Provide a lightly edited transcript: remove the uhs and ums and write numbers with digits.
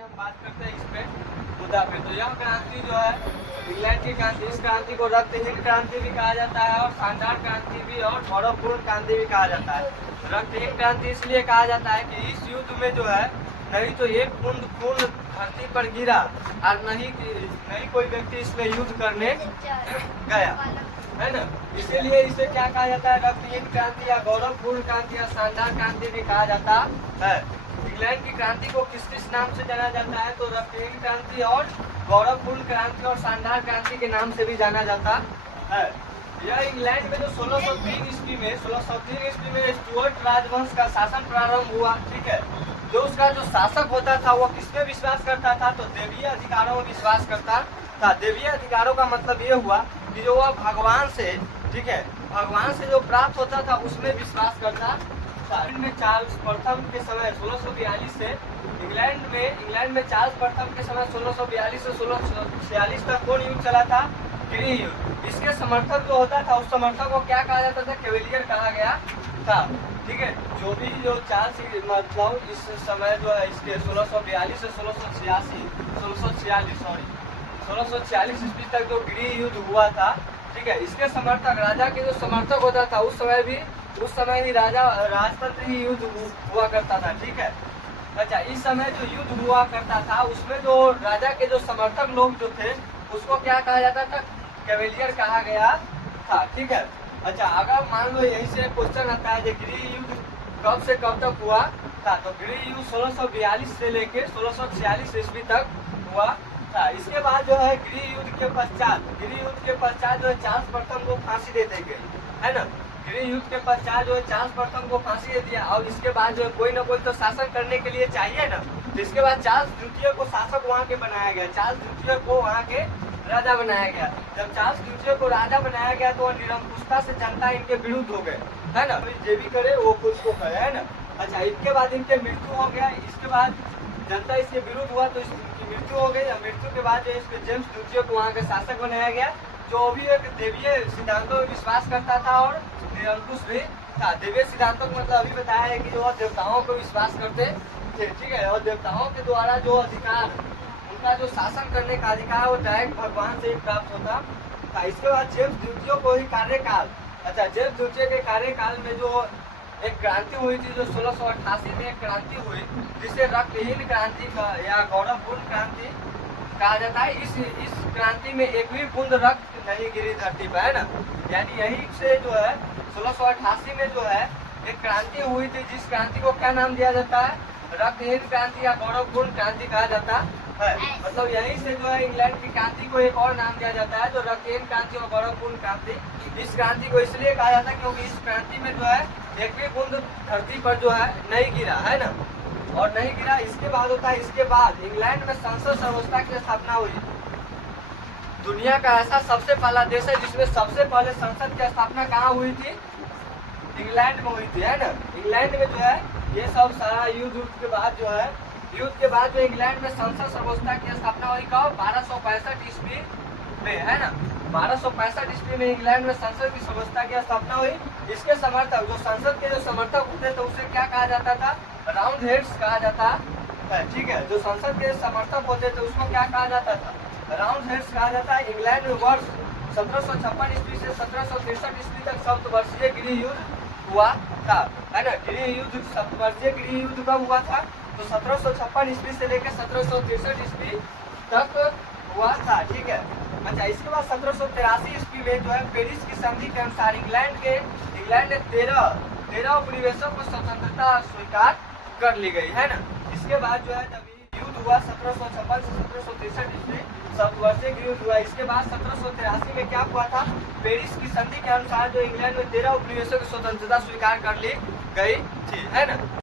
चलिए हम बात करते हैं इस पे मुद्दा पे। तो यह क्रांति जो है इंग्लैंड की क्रांति, इस क्रांति को रक्तहीन क्रांति भी कहा जाता है और शानदार क्रांति भी और गौरवपूर्ण क्रांति भी कहा जाता है। रक्तहीन क्रांति इसलिए कहा जाता है कि इस युद्ध में जो है नहीं तो एक बूंद खून धरती पर गिरा और नहीं कोई व्यक्ति इसमें युद्ध करने गया, है ना। इसीलिए इसे क्या कहा जाता है, रक्तहीन क्रांति या गौरवपूर्ण क्रांति या शानदार क्रांति भी कहा जाता है। इंग्लैंड की क्रांति को किस किस नाम से जाना जाता है, तो रक्तहीन क्रांति और गौरवपूर्ण क्रांति और शानदार क्रांति के नाम से भी जाना जाता है। यह इंग्लैंड में जो 1603 ईस्वी में स्टुअर्ट राजवंश का शासन प्रारंभ हुआ, ठीक है। जो उसका जो शासक होता था वो किसमें विश्वास करता था, तो देवीय अधिकारों में विश्वास करता था। देवीय अधिकारों का मतलब ये हुआ कि जो वह भगवान से, ठीक है, भगवान से जो प्राप्त होता था उसमें विश्वास करता था। में चार्ल्स प्रथम के समय 1642 से इंग्लैंड में चार्ल्स प्रथम के समय 1642 से 1646 तक कौन युद्ध चला था, गृह युद्ध। इसके समर्थक जो होता था उस समर्थक को क्या कहा जाता था, कैवेलियर कहा गया था, ठीक है। जो चार्ल्स मतलब इस समय जो है इसके 1642 से 1646 ईस्वी तक जो गृह युद्ध हुआ था, ठीक है। इसके समर्थक राजा के जो समर्थक होता था उस समय ही राजतंत्र ही युद्ध हुआ करता था, ठीक है। अच्छा, इस समय जो युद्ध हुआ करता था उसमें जो राजा के जो समर्थक लोग जो थे उसको क्या कहा जाता था, कैवेलियर कहा गया था, ठीक है। अच्छा, अगर मान लो यहीं से क्वेश्चन आता है कि गृह युद्ध कब से कब तक हुआ था, तो गृह युद्ध 1642 से लेके 1646 ईस्वी तक हुआ था। इसके बाद जो है गृह युद्ध के पश्चात जो है चार्ल्स प्रथम को फांसी दे दी गई, है ना। गृह युद्ध के पश्चात जो है चार्ल्स प्रथम को फांसी दे दिया और इसके बाद जो है कोई ना कोई तो शासन करने के लिए चाहिए ना। तो इसके बाद चार्ल्स द्वितीय को शासक वहाँ के बनाया गया, चार्ल्स द्वितीय को वहाँ के राजा बनाया गया। जब चार्ल्स द्वितीय को राजा बनाया गया तो निरंकुशता से जनता इनके विरुद्ध हो गए, है ना। जो भी करे वो खुद को करे, है ना। अच्छा, इसके बाद इनके मृत्यु हो गया, इसके बाद जनता इसके विरुद्ध हुआ तो इसकी मृत्यु हो गई। मृत्यु के बाद जो इसके जेम्स द्वितीय को वहाँ का शासक बनाया गया, जो भी एक देवीय सिद्धांतों में विश्वास करता था और निरंकुश भी था। देवीय सिद्धांतों का मतलब अभी बताया है कि जो देवताओं को विश्वास करते थे, ठीक है, और देवताओं के द्वारा जो अधिकार, उनका जो शासन करने का अधिकार वो डायरेक्ट भगवान से ही प्राप्त होता था। इसके बाद जेम्स द्वितीय को ही कार्यकाल, अच्छा, जेम्स द्वितीय के कार्यकाल में जो एक क्रांति हुई थी, जो 1688 में एक क्रांति हुई जिसे रक्तहीन क्रांति का या गौरवपूर्ण क्रांति कहा जाता है। इस क्रांति में एक भी बूंद रक्त नहीं गिरी धरती पर, है ना। यानी यही से जो है 1688 में जो है एक क्रांति हुई थी, जिस क्रांति को क्या नाम दिया जाता है, रक्तहीन क्रांति या गौरवपूर्ण क्रांति कहा जाता है। मतलब यहीं से जो है इंग्लैंड की क्रांति को एक और नाम दिया जाता है, जो रक्तहीन क्रांति और गौरवपूर्ण क्रांति। इस क्रांति को इसलिए कहा जाता है क्योंकि इस क्रांति में जो है एक भी बूंद धरती पर जो है नहीं गिरा, है ना, और नहीं गिरा। इसके बाद होता है, इसके बाद इंग्लैंड में संसद व्यवस्था की स्थापना हुई। दुनिया का ऐसा सबसे पहला देश है जिसमें सबसे पहले संसद की स्थापना कहाँ हुई थी, इंग्लैंड में हुई थी, है ना। इंग्लैंड में जो है ये सब सारा युद्ध के बाद जो इंग्लैंड में संसद व्यवस्था की स्थापना हुई कब, 1265 ईस्वी में, है ना। 1265 ईस्वी में इंग्लैंड में संसद की व्यवस्था की स्थापना हुई। इसके समर्थक, जो संसद के जो समर्थक होते थे उसे क्या कहा जाता था, राउंड हेड्स कहा जाता है, ठीक है। जो संसद के समर्थक होते थे उसको क्या कहा जाता था, राउंड हेड्स कहा जाता है। इंग्लैंड में वर्ष 1756 ईस्वी से 1763 ईस्वी तक सप्तवर्षीय गृह युद्ध हुआ था, है ना। सप्तवर्षीय गृह युद्ध कब हुआ था, तो 1756 ईस्वी से लेकर 1763 ईस्वी तक हुआ था, ठीक है। अच्छा, इसके बाद 1783 ईस्वी में जो है पेरिस की संधि के अनुसार इंग्लैंड ने 13 उपनिवेशों को स्वतंत्रता स्वीकार कर ली गई, है ना। इसके बाद जो है जब युद्ध हुआ 1756 से 1763 ईस्वी सप्तवर्षीय युद्ध हुआ। इसके बाद 1783 में क्या हुआ था, पेरिस की संधि के अनुसार जो इंग्लैंड में 13 उपनिवेशों की स्वतंत्रता स्वीकार कर ली गई थी, है ना।